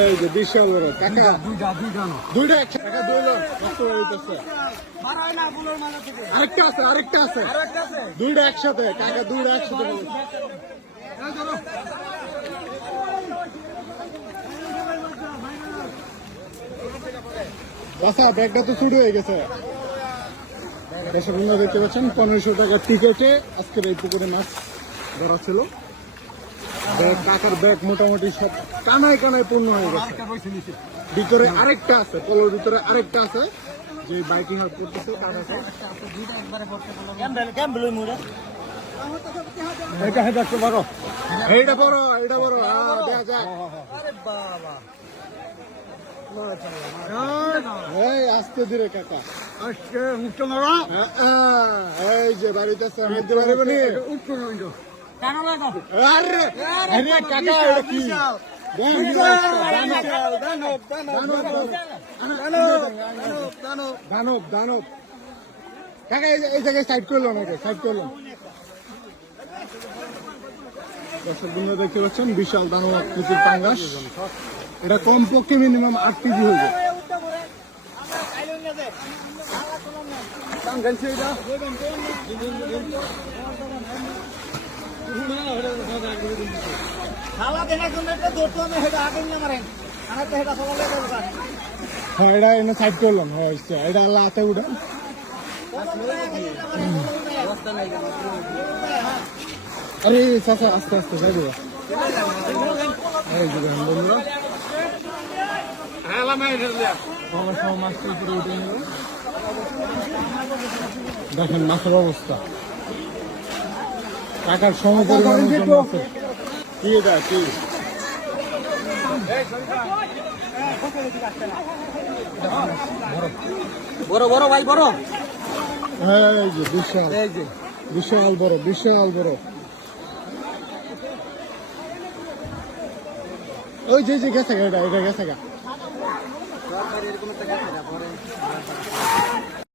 এই যে বিশাল বড় কাকা দুইটা একসাথে কাকা দুইলো কষ্ট হইতেছে আরেকটা আছে দুইটা একসাথে কাকা দুইটা একসাথে বাসা ব্যাগটা তো চুরি হয়ে গেছে। দর্শক বন্ধুরা দেখতে পাচ্ছেন 1500 টাকার টিকেটে আজকের এই পুকুরে মাছ ধরা ছিল। কাকার ব্যাগ মোটামুটি সব কানায় কানায় পূর্ণ হয়ে গেছে। ভিতরে আরেকটা আছে, পলোর ভিতরে আরেকটা আছে যে বাইকিং হাউস করতেছে কাকাকে। এইটা বড় দেখা যায়। আস্তে ধীরে কাকা এই যে বাড়িতে দানব কাকা এই জায়গায় সাইড করলাম দর্শক বন্ধুরা দেখতে পাচ্ছেন বিশাল দানব আকৃতির পাঙ্গাস। এটা কমপক্ষে মিনিমাম 8 কেজি হয়ে যায়। হ্যাঁ এটা এনে সাইড করলাম। এটা আল্লাহ হাতে উঠা আরে চাচা আস্তে আস্তে যাই দেবা। এই যে বন্ধুরা দেখেন মাছের অবস্থা, টাকার সমপরিমাণ কি এটা কি বড় ভাই বড়। হ্যাঁ এই যে বিশাল বড় ওই যে গেছে এটা গেছে গা।